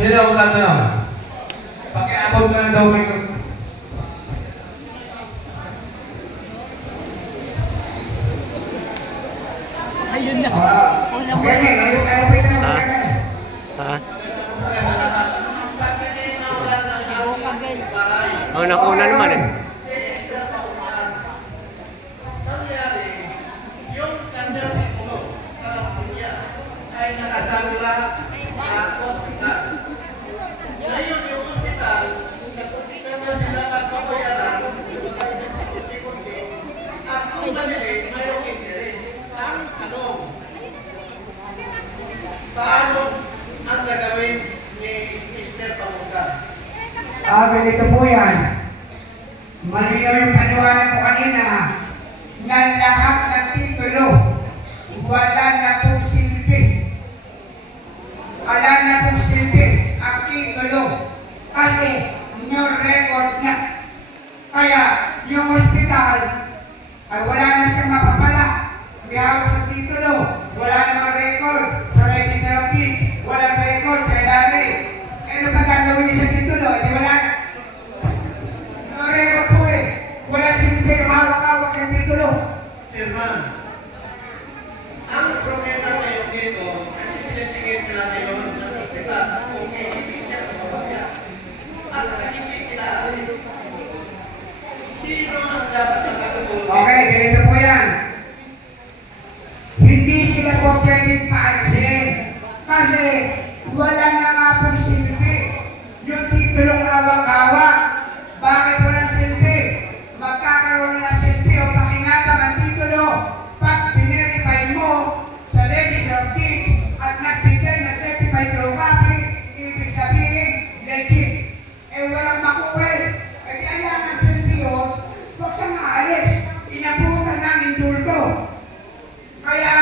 Sino ang tatanong? Pakiabot ka na daw may ayun na. Okay, ano pa ito na? Ha? Oh, nakuha naman eh. Yung kanya ko sa niya ay nakasala sa hospital. Ngayon yung hospital, kaya sila nagpapayaran at kung manili, mayroong interes. Ang tanong, paano ang gagawin ni Mr. Pamuka? Ganito po yan. Malinaw yung paniwala ko kanina na lahat ng titulo wala na pong silbi. Wala na pong silbi ang titulo kasi no record na. Kaya yung hospital ay wala na siyang mapapala. May hawak sa titulo. Wala namang record sa register of deeds. Walang record sa LRA. Ano pa gagawin niya sa titulo? Di wala na. No record po eh. Wala silbi na hawak-hawak ng titulo. Sirman, ang problema ngayon dito, kasi sinisigit sila ngayon ng hospital kung hindi niya kumabaya. At hindi sila sino ang dapat nakatulong? Okay, ganito po yan. Hindi sila po pwedeng paalisin. Kasi wala na nga pong silbi. Yung titulong hawak-hawak. Bakit walang silbi? Magkakaroon na silbi o pakinabang ang titulo pag pinerify mo sa register of deeds at nagbigay na certified true copy, ibig sabihin, legit. Eh walang makuwi. Eh kaya ng silbi yun, huwag siyang maalis. Inabutan ng indulto. Kaya,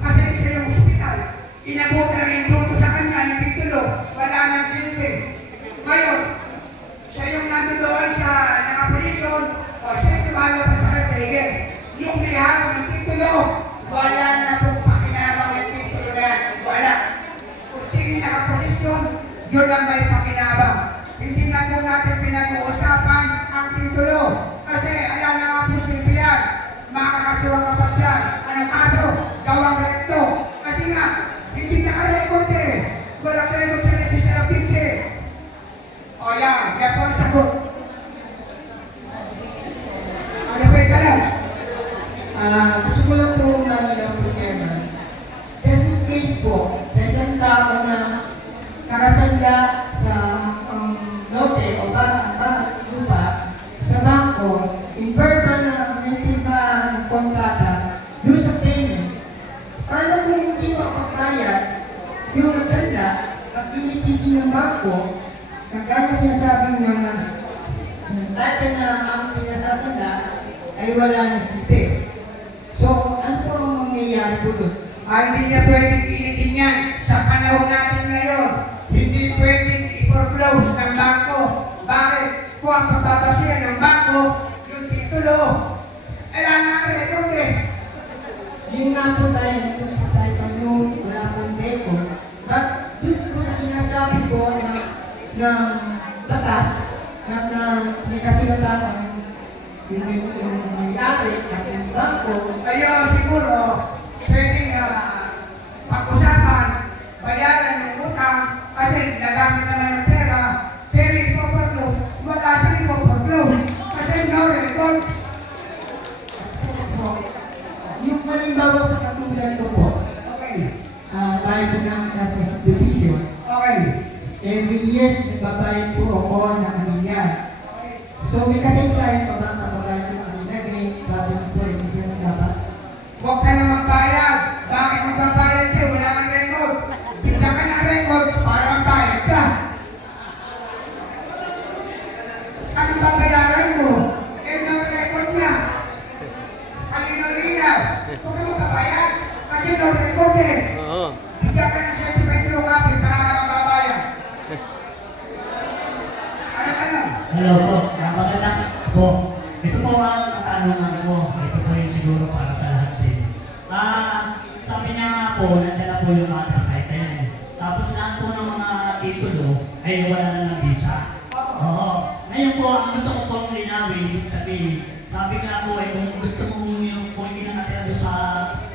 pasensya yung hospital. Inabutan ng indulto sa kanya ng titulo. Wala nang silbi. Ngayon, siya yung nandoon sa nakaprison o siya yung lumalabas sa caretaker. Yung biharo ng titulo, wala na pong pakinabang yung titulo na yan. Wala. Kung sino nakaposisyon, yun ang may pakinabang. Hindi na po natin pinag-uusapan ang titulo. Kasi alam na nga po silbi yan. Makakasuwang kapag yan. Anong kaso? Gawang rekto. Kasi nga, hindi naka-record eh. Walang record sa register of deeds eh. O yan, yan po ang sagot. Ano ba yung tanong? Gusto ko lang po namin ang problema. Kasi case po, sa isang tao na nakasanda sa lote o parang lupa sa bangko, in verbal na naintindihan ng kontrata doon sa payment. Paano kung hindi makapagbayad yung natanda at inititi ng bangko na kaya sinasabi na dati na ang pinasasanda ay wala na silbi. So, ano po ang mangyayari po doon? Hindi niya pwedeng ilitin yan. Sa panahon natin ngayon, hindi pwedeng i-foreclose ng bangko. Bakit? Kung ang pagbabasihan ng bangko, yung titulo, wala na ang record eh. Yung nga po tayo sa noon, wala pong record. But, dun po sa sinasabi ko ng batas, na may kasilatan yung may-ari at yung bangko. Kayo siguro, pwedeng pag-usapan, bayaran ng utang, kasi nagamit naman ng pera, pero ipo-foreclose, wala pa rin ipo-foreclose. Kasi no record. Yung malimbawa sa katulad ko po, Okay. tayo po ng nasa subdivision. Okay. Every year, nagbabayad po ako ng aniyan. So, may kataysayan pa ba kababayad ko ng aniyan? Sabi ng po, hindi na dapat. Huwag ka na magbayad. Bakit magbabayad ka? Wala kang record. Bigla ka ng record para magbayad ka. Anong babayaran mo? Eh, no record niya. Kalino-linaw. Huwag ka magbabayad. Kasi no record eh. Oo. Bigla ka ng certified true copy, saka ka magbabayad. Ano? Hello po, napagandang po. Ito ay wala na ng visa. Oo. Ngayon po, ang gusto ko pong linawin, sabi nga po ay kung gusto mo yung kung hindi na natira doon sa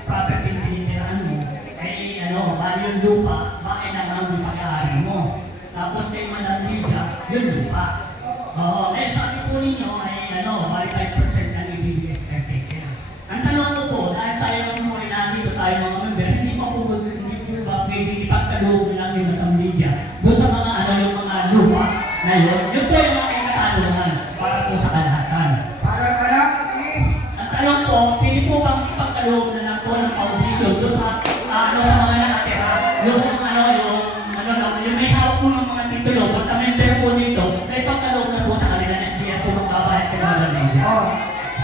property na tinitirahan mo, ay bali yung lupa, bakit naman yung pag-aari mo. Tapos kay Madam Lydia, yun lupa. Oo. Eh sabi po ninyo ay bali 5% ang ibibigay sa caretaker. Ang tanong ko po, dahil tayo mo ay nandito tayo mga member, hindi pa po ba pwede ipagkaloob lang yung Madam Lydia doon sa mga yung mga lupa na yun po yung mga katanungan para po sa kalahatan. Ang tanong po, pwede po bang ipagkaloob na lang po ng foundation doon sa sa mga nakatira, yung may hawak po ng mga titulo, basta member po dito, na ipagkaloob na po sa kanila na hindi po magbabayad kay Madam Lydia.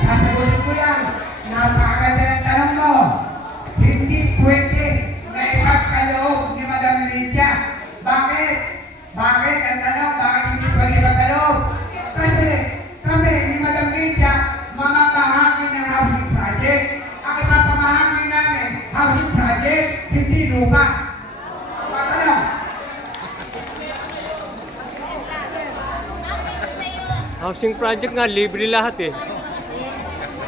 Sasagutin ko yan. Napakaganda ng tanong mo. Hindi pwede na ipagkaloob ni Madam Lydia. Bakit? Bakit? Ang tanong, bakit hindi pwede ipagkaloob? Kasi kami ni Madam Lydia, mamamahagi ng housing project. Ang ipapamahagi namin, housing project, hindi lupa. Patanong? Housing project nga, libre lahat eh.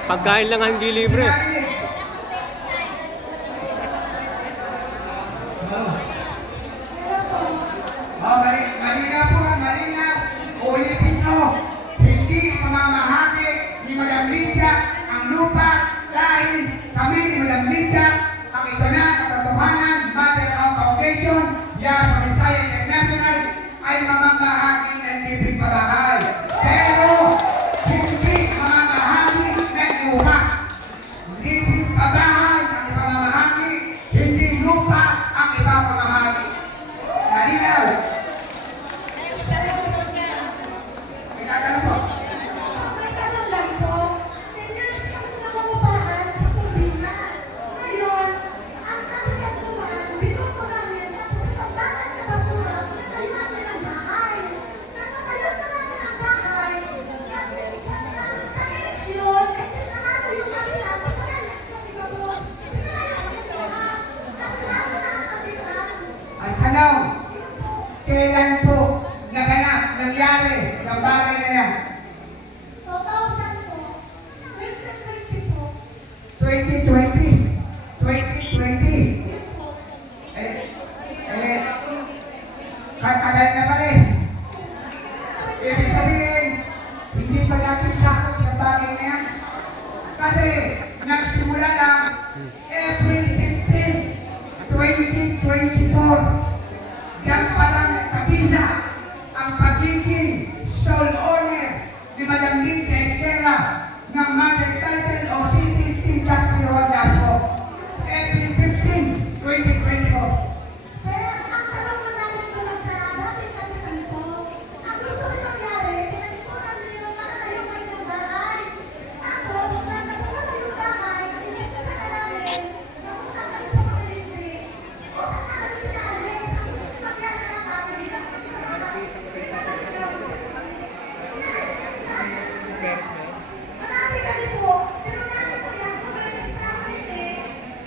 Pagkain lang ang hindi libre. Malinaw po, malinaw. Ulitin nyo, hindi mamamahagi ni Madam Lydia ang lupa dahil kami ni Madam Lydia ang ito na katotohanan, Mother of Foundation, Yas Visayas International ay mamamahagi ng libreng pabahay. Pero hindi mamamahagi ng lupa. Libreng pabahay ang ipamamahagi, hindi lupa ang ipapamahagi. Malinaw. May tanong lang po. 10 years kami nangungupahan sa turbina. Ngayon, ang kapitan naman, binuto namin, tapos pagdating na basura, pinatayo namin ang bahay. Natatayo na namin ang bahay. Pag-eleksyon, ay tinanado yung kapitan, pagkanalas na iba po. Pinalayas na sila. Kasi nato na ang kapitan. Ang tanong, kailan po nangyari ng bagay na yan? 2000 po. 2020 po. 2020. 2020. Yun po. Katagal na pa rin. Ibig sabihin, hindi pa natin sakot ng bagay na yan. Kasi nagsimula lang April 15, 2024. Yan pa lang nagkabisa ang pagiging sole owner ni Madam Lydia Estela ng mother title o City Tintas Piruandasco. April 15, 2024. Sir, ang tanong na namin naman sa dating kapitan po, ang gusto rin mangyari, pinagpunan niyo yung makatayo kayo ng bahay. Tapos, na napunan yung bahay, diniskusan na namin, nakutan kami sa mga libre. O sa kanan pinalis, ang gusto rin mangyari ng family, kasi sa mga pinagagawin sa family. Pinalis kami namin. Marami kami po, pero namin po yan, kung may nagpapalili,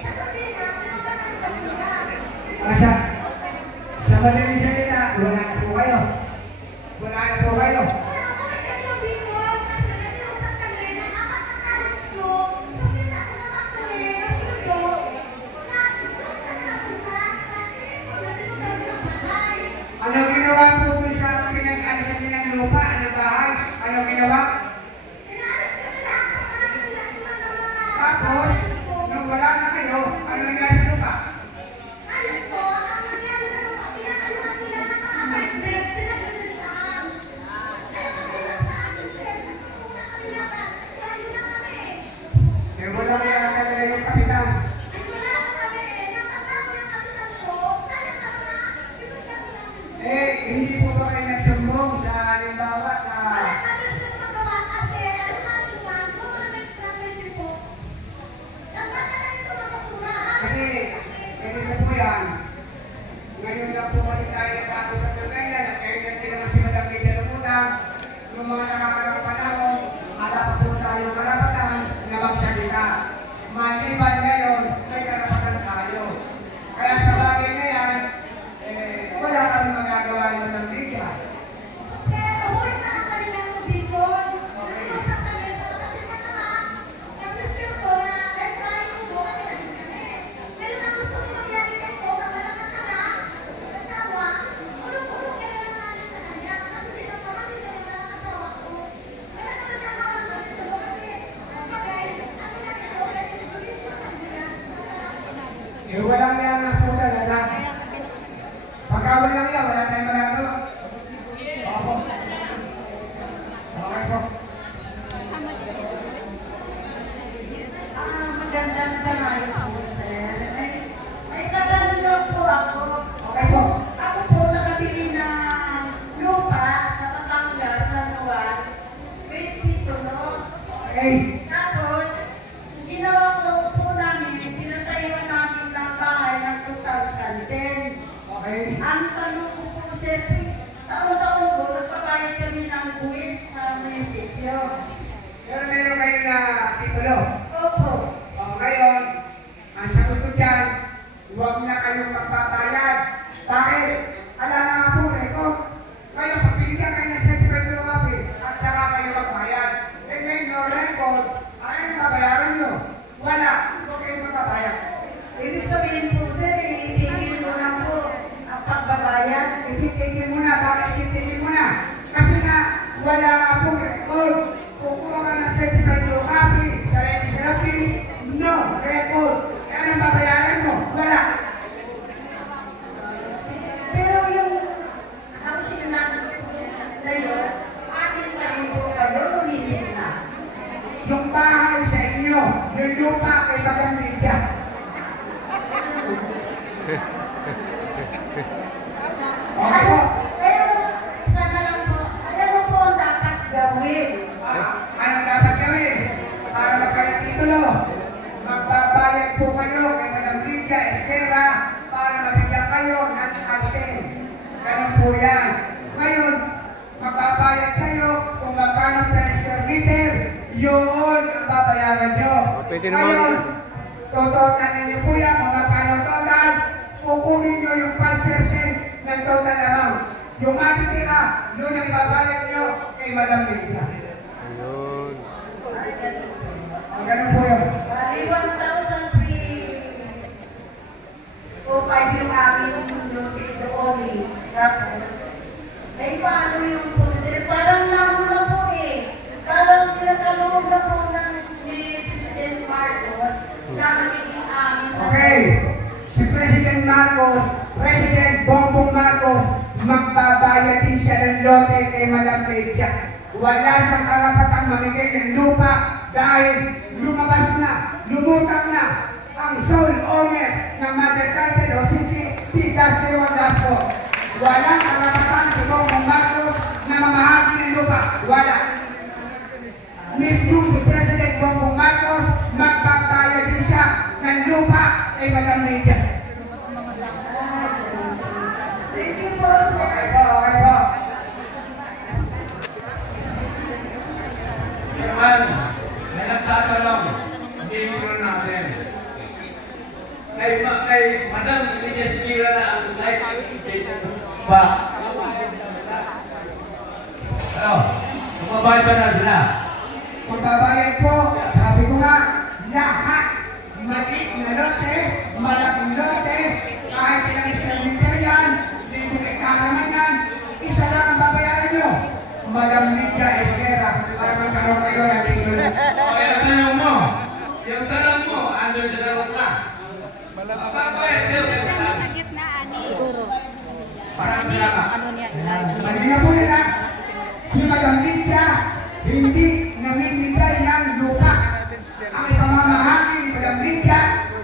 sa kabina, pinagbagan ng basura. Sa madaling salita, wala na po kayo. Wala na po kayo. Wala ako may ganyan dito kasi nag-iusap kami na apat ang talents ko. Sumit ako sa factory na sinundo sa doon sa napunta sa kiko na tinugan ng bahay. Ano ginawa po doon sa pinag-alisan niyo ng lupa, ano bahay? Ano ginawa? Inaalis kami lahat ng mga pinagkuhan ng mga Tapos, talents ko. nung wala na kayo, ano nangyari sa lupa? Ayun po, ang nangyari sa lupa, pinakayuhan nila ng mga apartment, pinagsalitahan. Ayaw kami lang sa akin, sir. Sa totoo na kami laban. Kasi kayo na kami. Eh, wala kaya talaga yung kapitan. Ay wala na kami. Napatako yung kapitan ko. Sayang ka na. Pinagyan ko namin po. Hindi po ba kayo nagsumbong sa halimbawa sa... Wala kami sa magawa kasi ang sabi naman, government property po. Nagpata na ito ng basura. Kasi, ganito po yan. Ngayon lang po kasi tayo nagkako sa Turbina, nagkaingat din naman si Madam Lydia Lumutang. Noong mga nakakarang panahon, harap po tayo karapatan na magsalita. Maliban ngayon, may karapatan tayo. Kaya sa bagay na yan, wala kami magagawa ng Madam Lydia. Pagkawal lang yan, wala tayong magagawa. Opo. Okay po. Magandang tanghali po, sir. May tatanong po ako. Okay po. Ako po nakabili ng lupa sa Batangas, sa Nuwan, 20 tulo. Okay. Tapos, ginawa ko po namin, pinatayo namin ng bahay ng 2010. Okay. Ang tanong ko po, sir, taon-taon po, nagpabayad kami ng buwis sa munisipyo. Pero meron kayo na titulo. Opo. O ngayon, ang sagot ko dyan, huwag na kayong magbabayad. Bakit? Ala na nga po, record. Ngayon, pag binigyan kayo ng certificate of office, at saka kayo magbayad. Eh ngayon, no record, ano yung babayaran nyo? Wala. Huwag kayong magbabayad. Ibig sabihin po, sir, itigil mo na po ang pagbabayad. Itigil mo na. Bakit itigil mo na? Kasi nga, wala nga pong record. Kukuha ka ng certificate of office sa register office, no record. Kaya anong babayaran mo? Wala. Pero yung housing na yun, akin pa rin po kayo, hindi na. Yung bahay sa inyo, yung lupa kay Bagang Media. Okay po. Pero, isa na lang po, alam mo po ang dapat gawin. Ano dapat gawin? Para magkaroon ng titulo, magbabayad po kayo kay Bagang Media Esquera para mabigyan kayo ng atin. Ganun po yan. Ngayon, magbabayad kayo kung magkano per square meter, yun ang babayaran nyo. Pwede naman. Ngayon, tototan ninyo po yan kung magkano total, kukunin nyo yung 5% ng total amount. Yung matitira, yun ang ibabayad nyo kay Madam Media. Ayun. Ang ganun po yun. Bali, 1,003 o 5 yung amin yung doon. Tapos, may paano yung po, sir? Parang lamo na po eh. Parang tinatanong na po ni President Marcos na magiging amin na. Okay. Si President Marcos, President Bongbong Marcos, magbabayad din siya ng lote kay Madam Media. Wala siyang karapatang mamigay ng lupa dahil lumabas na, lumutang na ang sole owner ng Mother Title o Tita Sirwan Lasco. Walang karapatan si Bongbong Marcos na mamahagi ng lupa. Wala. Mismo si President Bongbong Marcos, magbabayad din siya ng lupa kay Madam Media. Thank you po, sir. Okay po, okay po. Chairman, may nagtatanong, hindi mo natin. Kay Madam Elias Gira na ang life ba? Ano? Kumabahay ba na sila? Magbabayad po, sabi ko nga, lahat, maliit na lote, malaking lote, kahit ilang iskalimeter yan, libong ekaraman yan, isa lang ang babayaran nyo. Madam Media Esquera, para magkaroon kayo ng titulo. Okay, yung tanong mo, andun sa lagot na. Magbabayad kayo kayo sa Siguro. Parang salamat. Ano niya? Malina po yun ha, si Madam Media, hindi namimigay ng lupa. Ang ipamamahagi ni Madam Media,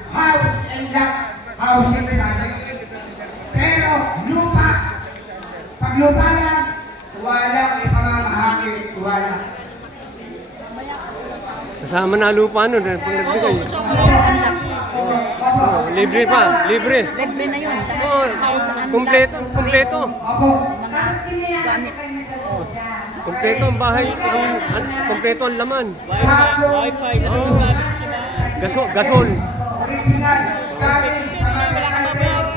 house and lot, housing project. Pero lupa, pag lupa lang, wala ipamamahagi, wala. Kasama na lupa nun, pag nagbigay. Opo. Oh, libre pa, libre. Libre na yun. Oh, kumpleto. Opo. Mga gamit. Kumpleto ang bahay, kumpleto ang laman. Wifi. Gasol. Original. Kahit sa mga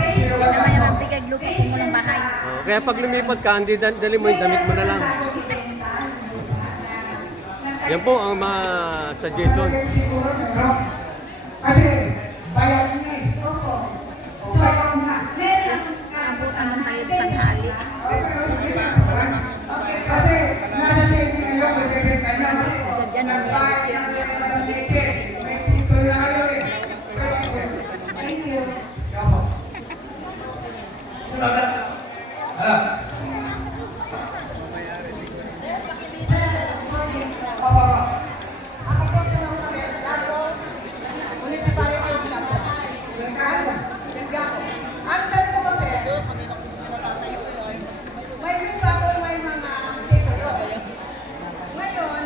Hindi naman yan ang bigay lupa kung walang bahay. Oh, kaya pag lumipat ka, hindi dali mo yung damit mo na lang. Yan po ang mga suggestion. siguro meron. Kasi bayad niya eh. Opo. O bayad na. Abutan man tayo tanghali. Kasi nasa sa inyo ngayon, magbibigay na mo. Diyan ang Nagbayad na kayo ng maliliit. May titulo na kayo eh. Thank you. Opo. Bakit Alam. Ako po sa mga Mercado, Municipality of Lapo. Ang tanong ko kasi, may gusto ako may mga titulo. Ngayon,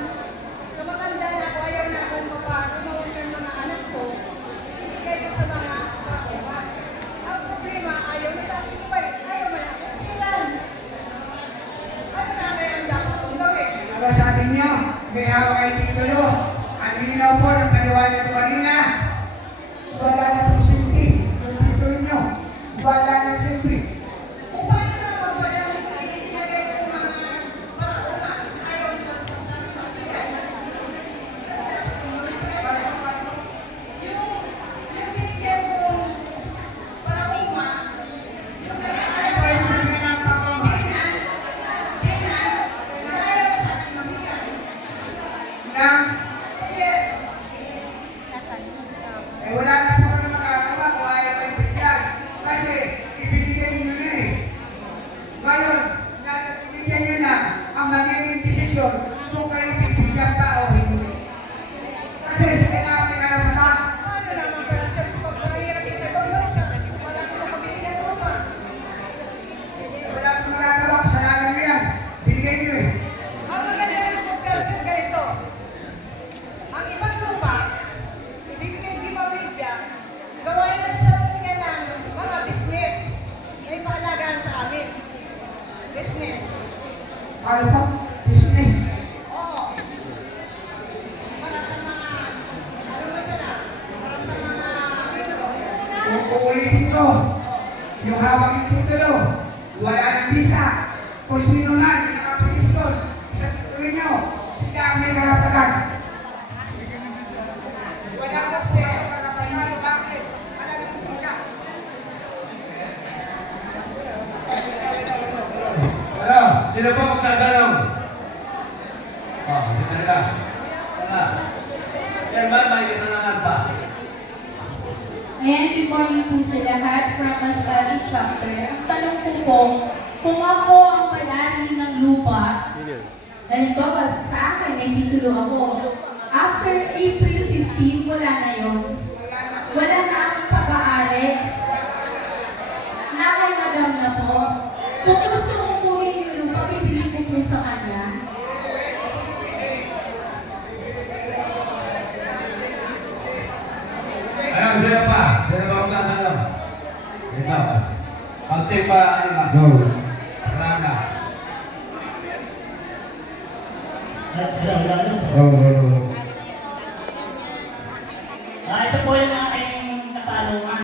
sa maganda na ako, ayaw na akong mapagumawin ng mga anak ko, ibigay ko sa mga kauman. Ang problema, ayaw na sa akin ibalik, ayaw mo na akong silan. Ano na kaya ang dapat kong gawin? Aba sabi niyo, may hawak ay titulo. Ang linaw po ng paliwanag ko kanina. Wala na po silbi. Yung titulo niyo, wala na silbi. Kung paano naman ba yung itinagay ko mga kauman, ayaw na sa akin ibigay. Yung binigyan ko para uma, yung Ano ba yung sabi ng pagkaman? ayaw sa akin mabigyan. Nang, Kasi, wala na po kayo magagawa kung ayaw kayo bigyan. Kasi, ibinigay niyo na eh. Ngayon, nasa binigyan niyo na ang magiging desisyon kung kayo bibigyan pa o hindi. Kasi sa kailangan karapatan, paano naman pala sa pagkahirap sa ibang bansa? Wala ko na pagbibigan mo pa. wala po magagawa. Kasalanan niyo yan. Binigay niyo eh. Ang maganda ng subvention ganito, ang ibang lupa, ibigay gimawidya, gawain natin sa pagkaya ng mga business. May paalagaan sa amin. Business. Ano po? Business. Oo. Para sa mga, ano ba sila? Para sa mga, Kung uulitin ko, yung hawak ng titulo, wala ng visa. Kung sino man yung nakapulis doon, sa titulo niyo, sila ang may karapatan. Wala ko siya sa karapatan. Bakit? Alam ng visa. Ano? Sino pa magtatanong? Sino nila? Wala. Chairman, may katanungan pa. Ayan, good morning po sa lahat from Masbali Chapter. Ang tanong ko po, kung ako ang may-ari ng lupa, ganito, sa akin may titulo ako. After April 15, wala na yun. Wala na akong pag-aari. Nakay madam na po. Kung gusto kong kunin yung lupa, bibili ko po sa kanya. Ayun, sino pa? Sino pa magtatanong? Ito. Pagti pa, ano na? Go. Wala na. Hello. Go.